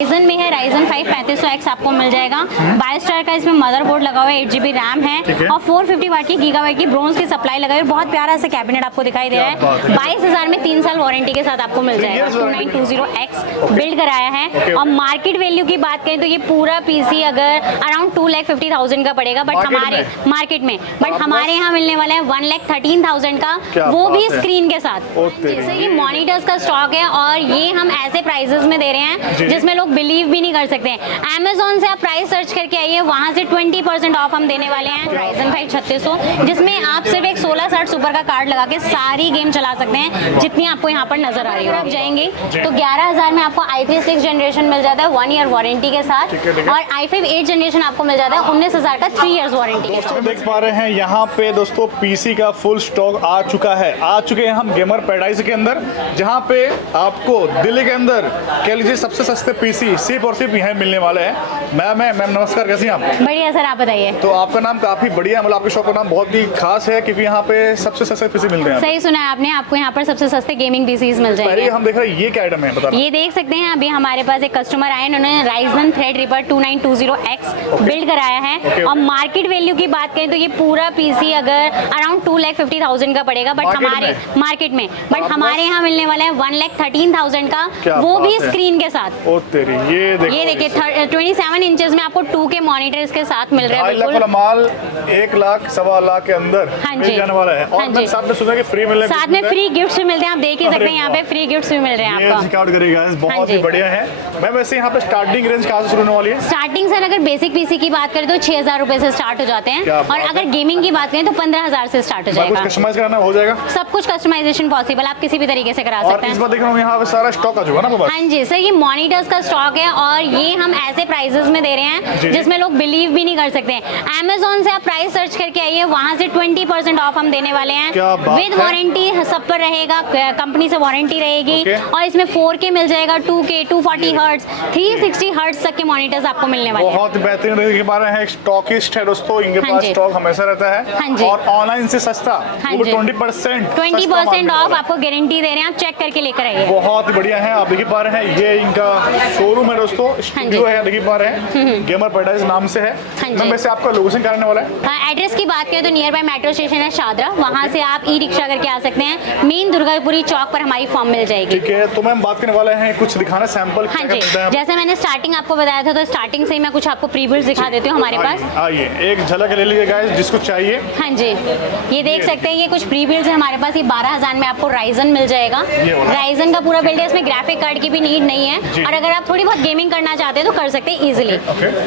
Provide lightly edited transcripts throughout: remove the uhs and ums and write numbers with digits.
Ryzen में है, Ryzen 5 3500X आपको मिल जाएगा। बायोस्टार का इसमें मदरबोर्ड लगा हुआ है, 8GB रैम है और 450 वाट की गीगाबाइट की ब्रोंज की सप्लाई लगाई हुई। बहुत प्यारा सा कैबिनेट आपको दिखाई दे रहा है। 22,000 में 3 साल वारंटी के साथ आपको मिल जाएगा। 2920X बिल्ड कराया है और मार्केट वैल्यू की बात करें तो ये पूरा पीसी अगर अराउंड 2,50,000 का पड़ेगा, बट हमारे मार्केट में हमारे यहाँ मिलने वाला है 1,13,000 का, वो भी स्क्रीन के साथ। जैसे ये मॉनिटर्स का स्टॉक है और ये हम ऐसे प्राइसेस में दे रहे हैं जिसमें लोग बिलीव भी नहीं कर सकते हैं। Amazon से आप प्राइस सर्च करके आइए, वहां से 20% ऑफ हम देने वाले हैं। Ryzen 5 3600 जिसमें आप सिर्फ एक 1660 सुपर का कार्ड लगा के सारी गेम चला सकते हैं जितनी आपको यहाँ पर नजर आ रही हो। आप जाएंगे तो 11,000 में आपको i3 6 जनरेशन मिल जाता है 1 ईयर वारंटी के साथ, और i5 8 जनरेशन आपको मिल जाता है 19,000 का 3 इयर्स वारंटी के साथ। देख पा रहे हैं यहाँ पे दोस्तों पीसी का फुल स्टॉक आ चुका है। आ चुके हैं हम गेमर पैराडाइज के अंदर, जहाँ पे आपको दिल्ली के अंदर कह लीजिए सबसे सस्ते पीसी सिर्फ और सिर्फ यहाँ मिलने वाले हैं। मैम नमस्कार, कैसी हैं आप? बढ़िया सर, आप बताइए। तो आपका नाम काफी बढ़िया, मतलब आपके शॉप का नाम बहुत ही खास है क्योंकि यहाँ पे सबसे सस्ते पीसी मिलते हैं। सही सुना है आपने, आपको यहाँ पर सबसे सस्ते गेमिंग पीसीज मिल जाएंगे। हम देख रहे हैं ये क्या आइटम है, बता। ये देख सकते हैं, अभी हमारे पास एक कस्टमर आए, उन्होंने Ryzen Threadripper 2920X बिल्ड कराया है और मार्केट वैल्यू की बात करें तो ये पूरा पीसी अगर अराउंड 2,50,000 का पड़ेगा, बट हमारे मार्केट में हमारे यहाँ मिलने वाला है 1,13,000 का, वो भी स्क्रीन के साथ। ओ तेरी, ये देखिए 27 इंचेस में आपको 2K मॉनिटर्स के साथ मिल रहा है। बिल्कुल माल 1 लाख सवा लाख के अंदर मिल जाने वाला है। और साथ में सुना कि फ्री मिल रहा है, साथ में फ्री गिफ्ट्स भी मिलते हैं। आप देख ही सकते हैं यहाँ पे फ्री गिफ्ट्स भी मिल रहे हैं आपको। चेकआउट करिएगा, बहुत ही बढ़िया है। मैं वैसे यहाँ पे स्टार्टिंग रेंज कहाँ से शुरू होने वाली है? स्टार्टिंग सर अगर बेसिक पीसी की बात करें तो 6,000 रुपए से स्टार्ट हो जाते हैं, और अगर गेमिंग की बात करें तो 15,000 से स्टार्ट हो जाएगा। कस्टमाइज कराना हो जाएगा, सब कुछ कस्टमाइजेशन पॉसिबल, आप किसी भी तरीके से करा सकते हैं। इस बार देख रहा हूँ यहाँ पे सारा स्टॉक आ चुका है ना? हाँ जी सर, ये मॉनिटर्स का स्टॉक है और ये हम ऐसे प्राइसेस में दे रहे हैं जिसमें लोग बिलीव भी नहीं कर सकते हैं। Amazon से आप प्राइस सर्च करके आइए, वहां से 20% ऑफ हम देने वाले हैं। विद वारंटी सब पर रहेगा, कंपनी से वारंटी रहेगी और इसमें 4K मिल जाएगा, 2K 240 हर्ट्ज 360 हर्ट्ज तक के मॉनिटर्स आपको मिलने वाले हैं। बहुत बेहतरीन के बारे में स्टॉकिस्ट है दोस्तों, इनके पास स्टॉक हमेशा रहता है और ऑनलाइन से सस्ता 20% ऑफ आपको गारंटी दे रहे हैं। आप चेक करके लेकर आइए, बहुत ही बढ़िया है। आप देख पा रहे हैं ये इनका शोरूम है दोस्तों, स्टूडियो है, देख पा रहे हैं, गेमर पैराडाइज नाम से है। मैं वैसे आपका लोकेशन करने वाला है। एड्रेस की बात करें तो नियर बाय मेट्रो स्टेशन है शादरा, वहां से आप ई रिक्शा करके आ सकते हैं। मेन दुर्गापुरी चौक पर हमारी फॉर्म मिल जाएगी। ठीक है, तो मैम बात करने वाले हैं कुछ दिखाना सैंपल। हाँ जी, जैसे मैंने स्टार्टिंग आपको बताया था, तो स्टार्टिंग से ही मैं कुछ आपको प्री बिल्ड दिखा देती हूँ हमारे पास। आइए एक झलक ले लीजिए गाइस, जिसको चाहिए। हाँ जी, ये देख सकते हैं, ये कुछ प्री बिल्ड है हमारे पास। ये 12,000 में आपको Ryzen मिल जाएगा। Ryzen का पूरा बिल्ड है, इसमें ग्राफिक कार्ड की भी नीड नहीं है, और अगर आप थोड़ी बहुत गेमिंग करना चाहते हैं तो कर सकते हैं इजीली।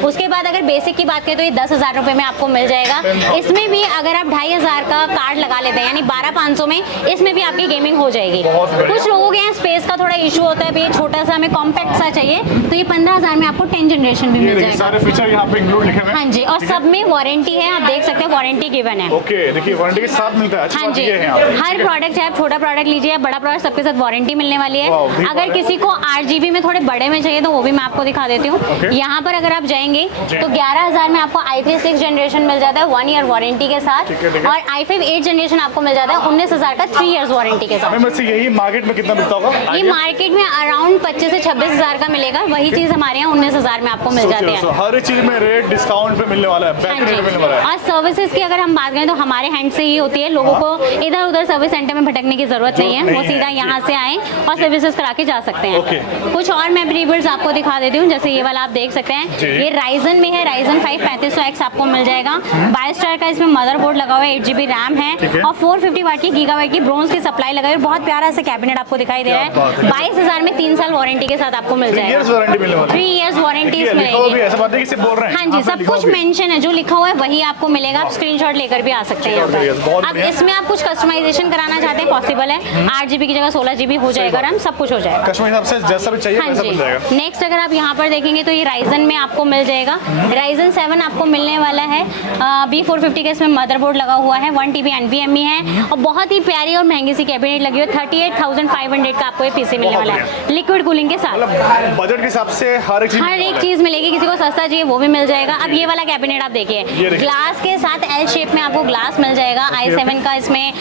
उसके बाद अगर बेसिक की बात करें तो ये 10,000 रुपए में आपको मिल जाएगा। इसमें भी अगर आप 2,500 का कार्ड लगा लेते हैं, यानी 12,500 में इसमें भी आपकी गेमिंग हो जाएगी। कुछ लोगों के यहाँ स्पेस का थोड़ा इशू होता है, छोटा सा हमें कॉम्पैक्ट सा चाहिए, तो ये 15,000 में आपको 10 जनरेशन भी मिल जाएगा। सारे फीचर यहाँ पे इंक्लूड लिखे हुए हैं। हाँ जी, और सब में वारंटी है, आप देख सकते हैं वारंटी गिवन है। ओके, देखिए वारंटी के साथ मिलता है। हाँ जी, हर प्रोडक्ट चाहे आप छोटा प्रोडक्ट लीजिए, बड़ा प्रोडक्ट, सबके साथ वारंटी मिलने वाली है। अगर किसी को 8GB में थोड़े बड़े में चाहिए तो वो भी मैं आपको दिखा देती हूँ। यहाँ पर अगर आप जाएंगे तो 11,000 में आपको i3 6 जनरेशन मिल जाता है 1 ईयर वारंटी के साथ, और i5 8 जनरेशन आपको मिल जाता है 19,000 का 3 इयर्स वारंटी के साथ। यही मार्केट में कितना मिलता होगा? ये मार्केट में अराउंड 25 से 26,000 का मिलेगा, वही चीज हमारे यहाँ 19,000 में आपको मिल जाती है। हर चीज में रेट डिस्काउंट पे मिलने वाला है, मिलने वाला है। और सर्विसेज की अगर हम बात करें तो हमारे हैंड से ही होती है, लोगों को इधर उधर सर्विस सेंटर में भटकने की जरूरत नहीं है, वो सीधा यहाँ से आए और सर्विसेज करा के जा सकते हैं। कुछ और मैं प्री बिल्ड्स आपको दिखा देती हूँ, जैसे ये वाला आप देख सकते हैं, ये Ryzen में है, Ryzen 5 3500X आपको मिल जाएगा। बायोस्टार का इसमें मदरबोर्ड लगा हुआ है, 8GB रैम है और 450 वाट की गीगाबाइट की ब्रोंज की सप्लाई लगाई हुई। बहुत प्यारा सा कैबिनेट आपको दिखाई दे रहा है। 22,000 में 3 साल वारंटी के साथ आपको मिल जाएगा। 3 इयर्स वारंटी मिलेगी। हाँ जी, सब कुछ मेंशन है, जो लिखा हुआ है वही आपको मिलेगा। आप स्क्रीनशॉट लेकर भी आ सकते हैं यहाँ पर। अब इसमें आप कुछ कस्टमाइजेशन कराना चाहते हैं, पॉसिबल है। 8GB की जगह 16GB हो जाएगा, रैम सब कुछ हो जाएगा। जैसा भी चाहिए वैसा मिल जाएगा। नेक्स्ट अगर आप यहाँ पर देखेंगे तो ये Ryzen में आपको मिल जाएगा। Ryzen 7 आपको मिलने वाला है। B450 का इसमें मदरबोर्ड लगा हुआ है, 1TB NVMe है और बहुत ही प्यारी और महंगी सी कैबिनेट लगी हुई है। 38,500 का आपको ये पीसी मिलने वाला है, लिक्विड कूलिंग के साथ। बजट के हिसाब से हर एक चीज मिलेगी, किसी को सस्ता चाहिए वो भी मिल जाएगा। अब ये वाला कैबिनेट आप देखिए, ग्लास के साथ L शेप में आपको ग्लास मिल जाएगा। i7 का इसमें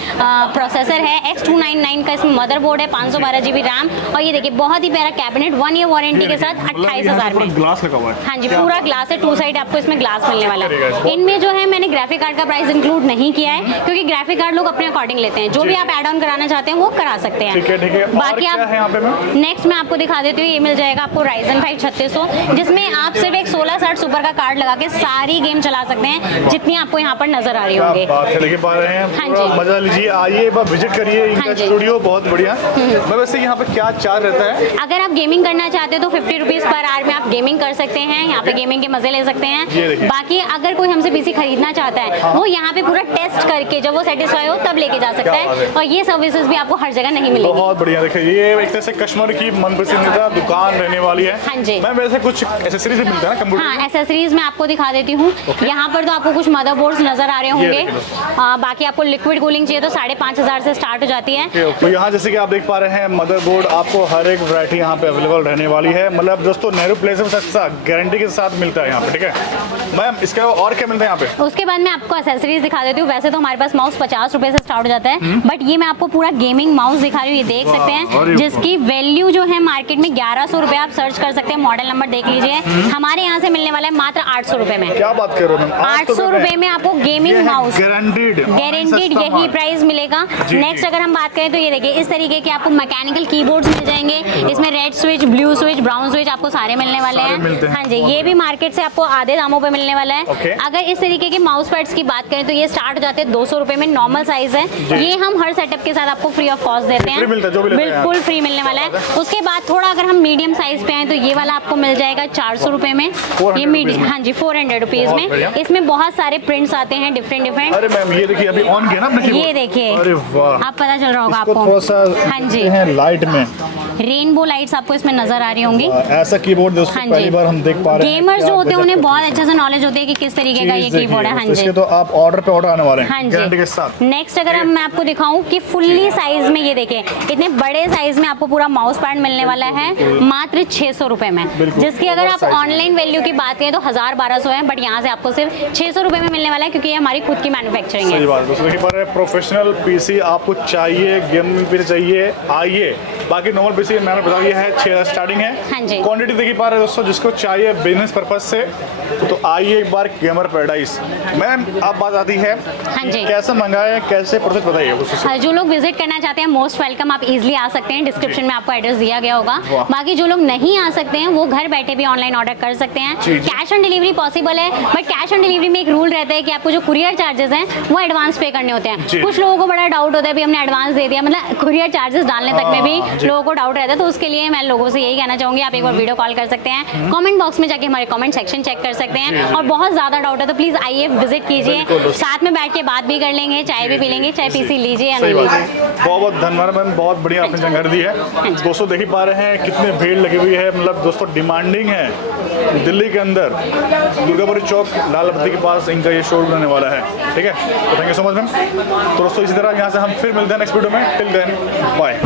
प्रोसेसर है, X299 का इसमें मदरबोर्ड है, 512GB रैम, और ये देखिए बहुत ही प्यारा कैबिनेट, 1 ईयर वारंटी गारंटी के साथ 28,000 में। ग्लास लगा हुआ है। हाँ जी, पूरा ग्लास है, 2 साइड आपको इसमें ग्लास मिलने वाला है। इनमें जो है मैंने ग्राफिक कार्ड का प्राइस इंक्लूड नहीं किया है, क्योंकि ग्राफिक कार्ड लोग अपने अकॉर्डिंग लेते हैं। जो भी आप ऐड ऑन कराना चाहते हैं वो करा सकते हैं। ठीक है। बाकी आप नेक्स्ट मैं आपको दिखा देती हूँ, ये मिल जाएगा आपको Ryzen 5 3600, जिसमें आप सिर्फ एक 1660 सुपर का कार्ड लगा के सारी गेम चला सकते हैं जितनी आपको यहाँ पर नजर आ रही होंगी। देखिए पा रहे हैं, हाँ पूरा जी। मजा लीजिए, आइए एक बार विजिट करिए इनका हाँ जी। स्टूडियो, बहुत बढ़िया। मैं वैसे यहाँ पे क्या चार्ज रहता है? अगर आप गेमिंग करना चाहते हो तो 50 रुपीज पर आवर में आप गेमिंग कर सकते हैं, यहाँ पे गेमिंग के मजे ले सकते ये हैं। देखिए। बाकी अगर कोई हमसे पीसी खरीदना चाहता है वो यहाँ पे पूरा टेस्ट करके जब वो सेटिस्फाई हो तब लेके जा सकता क्या बात है, है। और ये सर्विसेज भी आपको हर जगह नहीं मिलेगी। बहुत बढ़िया। देखिए ये एक तरह से कस्टमर की मन पसंदीदा दुकान रहने वाली है। हाँ जी। मैं वैसे कुछ एसेसरीज भी मिलता है ना कंप्यूटर? हाँ, एसेसरीज में आपको दिखा देती हूँ। यहाँ पर तो आपको कुछ मदरबोर्ड्स नजर आ रहे होंगे। बाकी आपको लिक्विड कूलिंग चाहिए तो 5,500 से स्टार्ट हो जाती है। तो यहाँ जैसे कि आप देख पा रहे हैं मदरबोर्ड आपको हर एक वैरायटी यहाँ पे अवेलेबल रहने वाली है। मतलब दोस्तों नेहरू प्लेस में सस्ता गारंटी के साथ मिलता है यहाँ पे। ठीक है मैम, इसके अलावा और क्या मिलता है यहाँ पे? उसके बाद मैं आपको एसेसरीज दिखा देती हूँ। वैसे तो हमारे पास माउस 50 रुपए से स्टार्ट हो जाता है, बट ये मैं आपको पूरा गेमिंग माउस दिखा रही हूँ। ये देख सकते हैं, जिसकी वैल्यू जो है मार्केट में 1100 रुपए। आप सर्च कर सकते हैं, मॉडल नंबर देख लीजिए। हमारे यहाँ से मिलने वाला है मात्र 800 रुपए में। क्या बात कर रहे हो मैम? 800 रुपए में आपको गेमिंग माउस गारंटीड यही प्राइस मिलेगा। नेक्स्ट अगर हम बात करें तो ये देखिए, इस तरीके के आपको मैकेनिकल कीबोर्ड्स मिल जाएंगे। इसमें red switch, blue switch, brown switch आपको सारे मिलने वाले हैं। हाँ जी, ये भी मार्केट से आपको आधे दामों पे मिलने वाला है। अगर इस तरीके के माउस पैड्स की बात करें तो ये स्टार्ट हो जाते हैं 200 रुपए में, नॉर्मल साइज है। ये हम हर सेटअप के साथ आपको फ्री ऑफ कॉस्ट देते हैं, बिल्कुल फ्री मिलने वाला है। उसके बाद थोड़ा अगर हम मीडियम साइज पे आए तो ये वाला आपको मिल जाएगा 400 रुपए में। ये मीडियम, हाँ जी, 400 रुपीज में। इसमें बहुत सारे प्रिंट्स आते हैं डिफरेंट। अरे मैम ये देखिए अभी ऑन किया ना आपने कीबोर्ड? ये देखिए, अरे वाह, आप पता चल रहा होगा इसको आपको। थोड़ा सा हाँ जी, लाइट में रेनबो लाइट्स आपको इसमें नजर आ रही होंगी। ऐसा कीबोर्ड दोस्तों हाँ जी। पहली बार हम देख पा रहे हैं। गेमर्स जो क्या होते हैं गजब उन्हें का बहुत चीज़ अच्छे से नॉलेज होती है कि किस तरीके का ये चीज़ कीबोर्ड है। देखिए, हाँ तो जी, इसके तो आप ऑर्डर पे ऑर्डर आने वाले हैं हाँ गारंटी के जी। साथ। नेक्स्ट अगर हम मैं आपको दिखाऊं कि फुल्ली साइज में, ये देखिए इतने बड़े साइज में आपको पूरा माउस पैड मिलने वाला है मात्र 600 रुपए में, जिसकी अगर आप ऑनलाइन वैल्यू की बात करें तो 1000-1200 है, बट यहाँ से आपको सिर्फ 600 रुपए में मिलने वाला है, क्योंकि ये हमारी खुद की मैन्युफैक्चरिंग सही है। बात है दोस्तों। देखिए पर प्रोफेशनल पीसी आपको चाहिए, गेमिंग पीसी चाहिए, आइए। बाकी नॉर्मल पीसी मैंने बता दिया है 6 स्टार्टिंग है। हाँ जी। क्वांटिटी देखिए पा रहे हैं दोस्तों, जिसको चाहिए बिजनेस पर्पज से तो आइए एक बार गेमर पैराडाइज। मैम अब बात आती है हाँ जी। कैसे मंगाए, कैसे प्रोसेस बताइए उससे। जो लोग विजिट करना चाहते हैं मोस्ट वेलकम, आप इजीली आ सकते हैं। डिस्क्रिप्शन में आपको एड्रेस दिया गया होगा। बाकी जो लोग नहीं आ सकते हैं वो घर बैठे भी ऑनलाइन ऑर्डर कर सकते हैं। कैश ऑन डिलीवरी पॉसिबल है, बट कैश ऑन डिलीवरी में एक रूल रहता है कि आपको जो कुरियर चार्जेस हैं वो एडवांस पे करने होते हैं। कुछ लोगों को बड़ा डाउट होता है भी हमने एडवांस दे दिया, मतलब कुरियर चार्जेस डालने तक में भी लोगों को डाउट रहता है। तो उसके लिए मैं लोगों से यही कहना चाहूंगी, आप एक बार वीडियो कॉल कर सकते हैं, कमेंट बॉक्स में जाके हमारे कमेंट सेक्शन चेक कर सकते हैं। और बहुत ज्यादा डाउट है तो प्लीज आइए, विजिट कीजिए, साथ में बैठ के बात भी कर लेंगे, चाय भी पी लेंगे, चाहे पीसी लीजिए या नहीं लीजिए। बहुत बहुत धन्यवाद मैम, बहुत बढ़िया आपने जानकारी दी है। दोस्तों देख ही पा रहे हैं कितने भीड़ लगी हुई है, मतलब दोस्तों डिमांडिंग है। दिल्ली के अंदर दुर्गापुरी चौक लालबत्ती के पास इनका ये शोरूम रहने वाला है। ठीक है, तो thank you so much ma'am. तो दोस्तों इसी तरह यहाँ से हम फिर मिलते हैं नेक्स्ट वीडियो में। Till then bye.